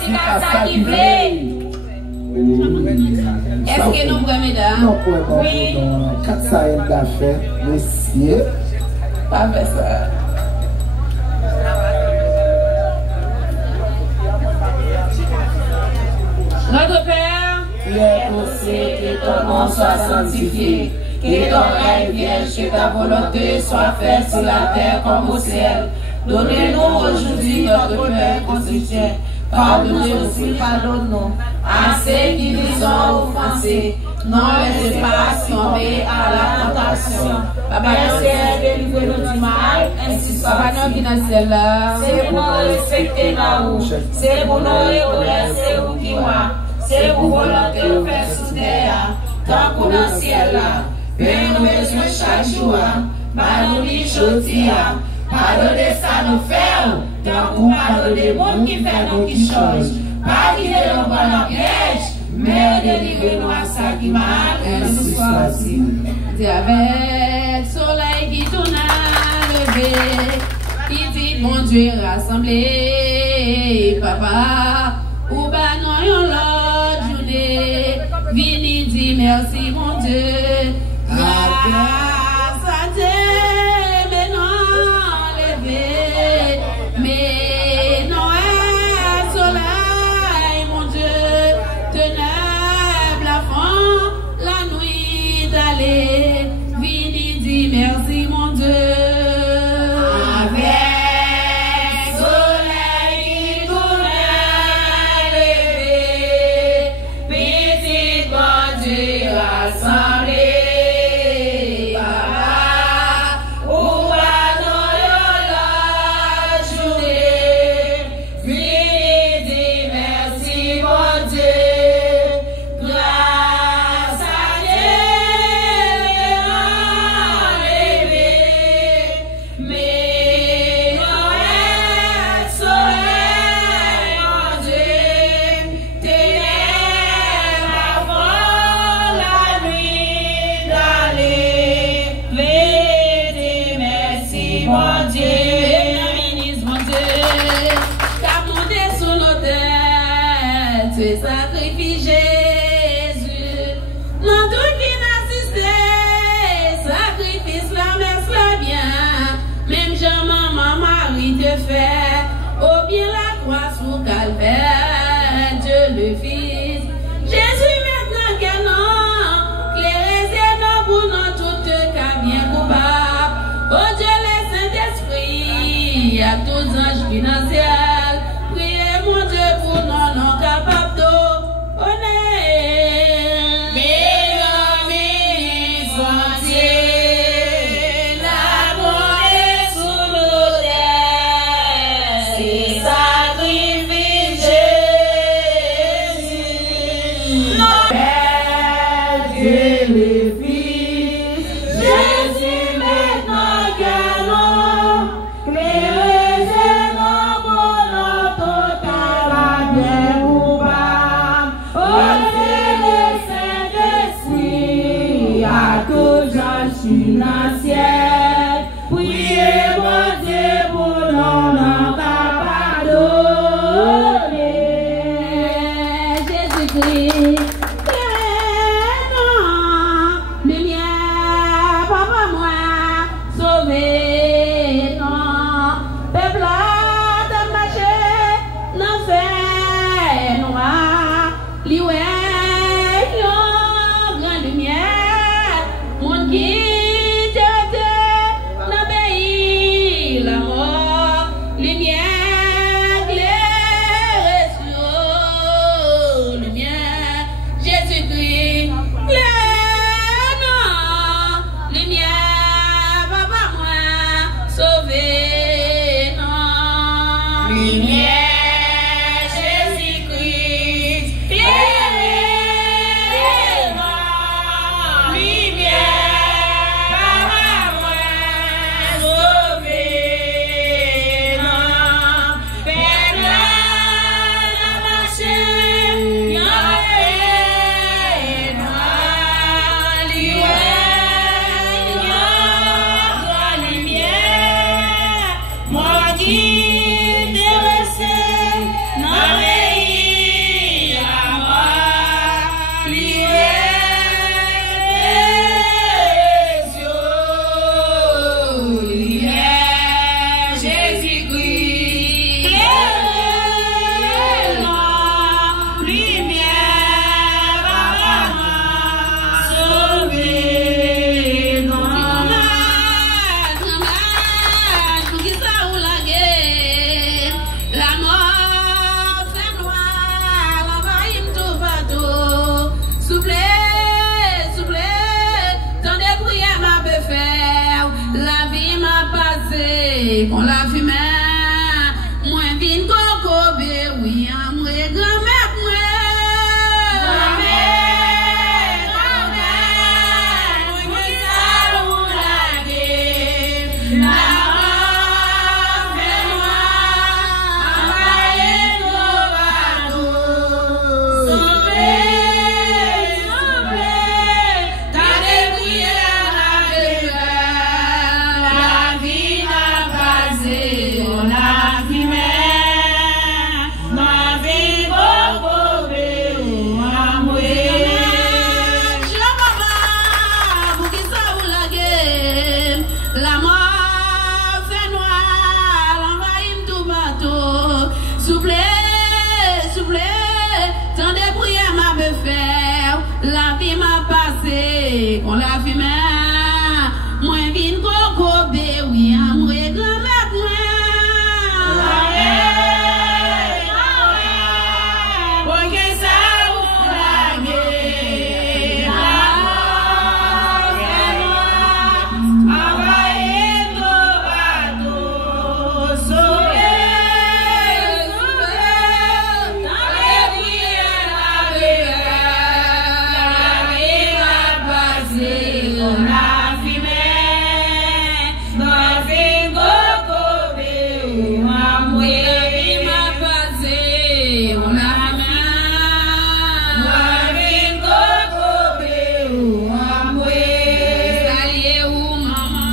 si ça qui plaît. Est-ce que nous prenons mesdames? Non, oui. Quand ça est d'affaires, monsieur. Pas fait ça. Notre Père, qui est au ciel, que ton nom soit sanctifié, que ton règne vienne, que ta volonté soit faite sur la terre comme au ciel. Donnez-nous aujourd'hui notre pain quotidien. Pardonnez-nous si pardonnons à ceux qui nous ont offensés. Non laissez pas tomber à la tentation. Papa, délivrez-nous du mal, ainsi soit. Papa, nous qui dans le ciel là. C'est pour nous respecter là-haut. C'est pour nous reconnaître, c'est vous qui moi. C'est pour volonté de faire sous terre. Tant qu'on dans le ciel là. Père, nous besoin chaque jour. Pardonnez aujourd'hui. Pardonnez ça nous fait. Tant qu'on pardonnez les gens qui fait nous qui changent. Pas guider nous dans la piège. Mais délivrez-nous à ça qui m'a ainsi soit-il. Avec soleil qui tourne à lever, qui dit mon Dieu rassemblé, papa, ou bah non yon l'autre journée, vini dit merci mon Dieu, grâce à Dieu, mais non levé, mais non soleil mon Dieu, ténèbres la fond, la nuit d'aller, vini dit merci mon Dieu. Au bien la croix sous calvaire, Dieu le Fils. Jésus maintenant que non, clairez nos pour nous tout cas bien coupable. Oh Dieu le Saint-Esprit, à tous anges qui dans le ciel, priez mon Dieu pour nous non capables d'honneur. qu'on la fumait. Moi, vine coco, oui, moi, grand-mère, moi. On la fumait, moi vine coco, oui, moi grand-mère, moi. Pour que ça vous blague, envoyez nos bateaux, sauvez, dans les prières, on a fumé, dans la vie coco, on a mouillé, ma passé, on a fumé, dans la vie coco, on a mouillé, salier ou maman,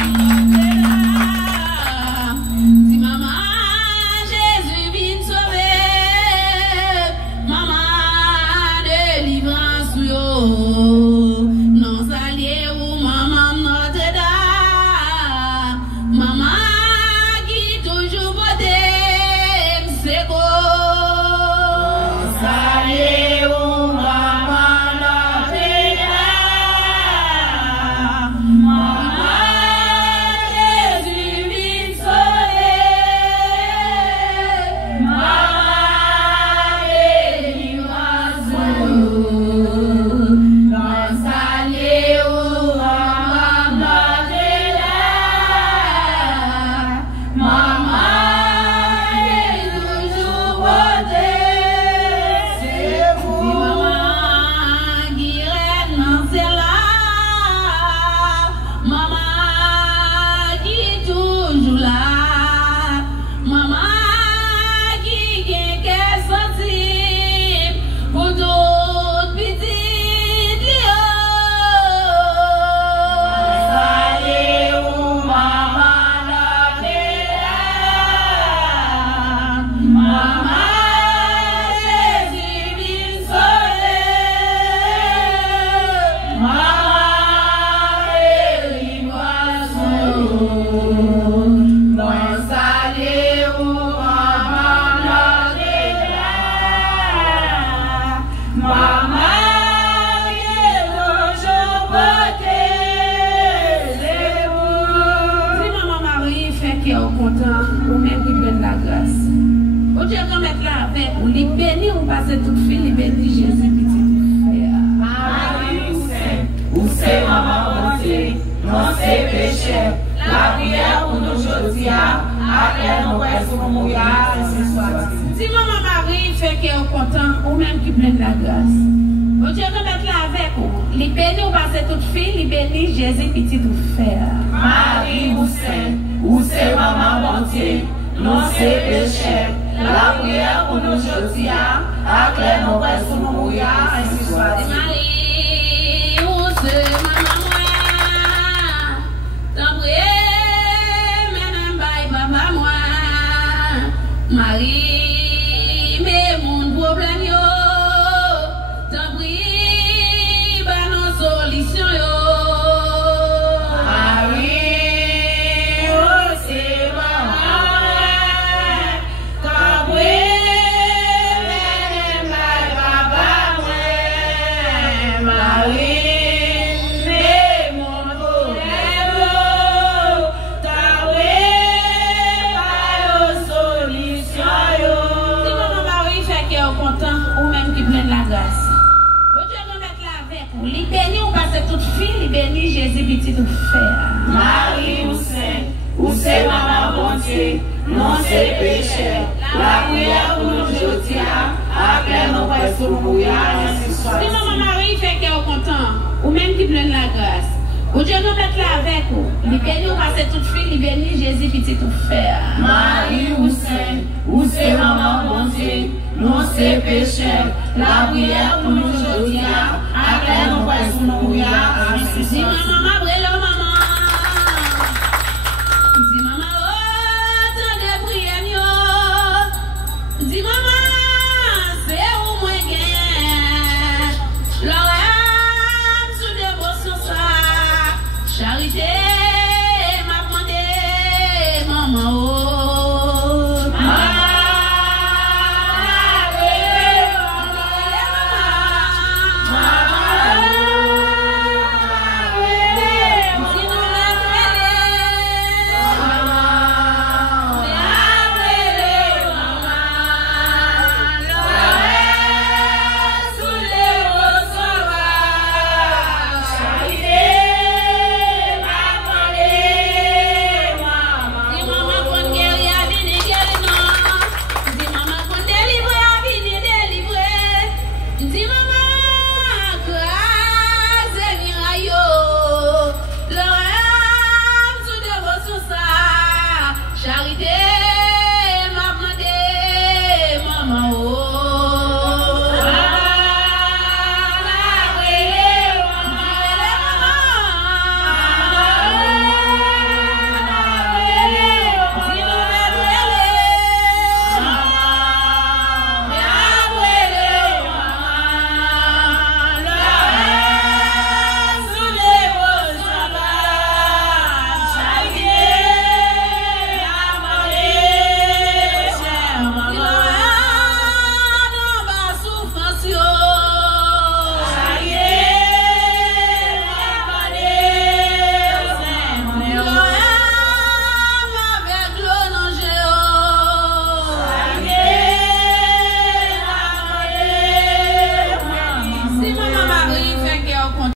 si maman, Jésus vient sauver, maman, délivrance, yo. Ou même qui prennent la grâce. Au Dieu qu'on mette là avec ou les bénis ou passer toute fille, les bénis Jésus petit frère. Marie ou c'est maman bonté, non c'est péché. La prière pour nous aujourd'hui, après nous restons mourir, ainsi soit. Si maman Marie fait qu'elle est content, ou même qui prennent la grâce. Au Dieu qu'on mette là avec ou les bénis ou passer toute fille, les bénis Jésus petit frère. Marie ou c'est maman bonté, non c'est péché. La prière pour nous aujourd'hui, après nous restons mourir, ainsi soit. Marie ou c'est maman moi, t'en prie, même bye papa moi. Marie, mais mon problème yo, t'en prie, bah nos solutions yo. Li béni ou passe toute fille, li béni Jésus petit nous faire. Marie ou c'est maman bon Dieu, non c'est péché. La prière pour nous jeudi, après nous presque mourir, ainsi soit. Si maman Marie fait qu'elle est content, ou même qui pleine la grâce, ou Dieu nous mettre là avec vous, il bénit ou passer toute fille, il bénit Jésus petit tout faire. Marie ou c'est maman bon Dieu, non c'est péché. La prière pour nous jeudi, après nous presque mourir, ainsi Si soit. maman brûle, maman. Si maman, oh, tant de prières, yo. Si maman, c'est où moi gagne. L'oreille sous dévotion ça. Charité, m'a demandé, maman, oh.